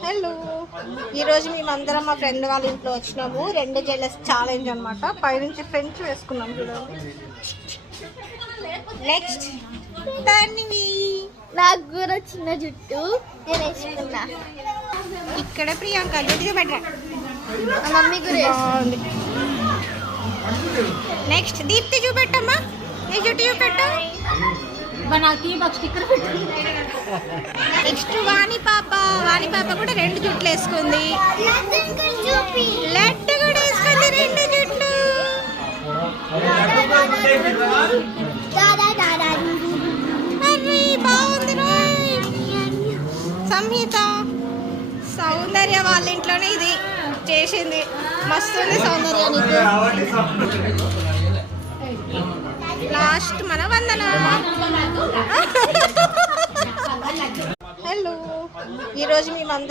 Hello, ఈరోజు మేమందరం మా ఫ్రెండ్ వాళ్ళ ఇంట్లో వచ్చినాము. 2 జెలస్ ఛాలెంజ్ అనమాట. పైనుంచి ఫ్రెంచ్ వేసుకున్నాం చూడండి. నెక్స్ట్ తన్వి, నాకు కూడా చిన్న జుట్టు నేను వేసుకున్నా. ఇక్కడ ప్రియాంక జుట్టు పెట్ట, మా మమ్మీ కూడా వేసుకుంది. నెక్స్ట్ దీప్తి చూపెట్టమ్మా, నీ జుట్టు చూపెట్టు. నెక్స్ట్ వాణి పాప కూడా 2 జుట్లు వేసుకుంది. లడ్డు కూడా వేసుకుంది 2 జుట్లు. అరే బాగుంది రోయ్. సంహిత సౌందర్య వాళ్ళ ఇంట్లోనే ఇది చేసింది. మస్తుంది సౌందర్య నీకు. లాస్ట్ మన వందన. హలో, ఈరోజు మేమందరం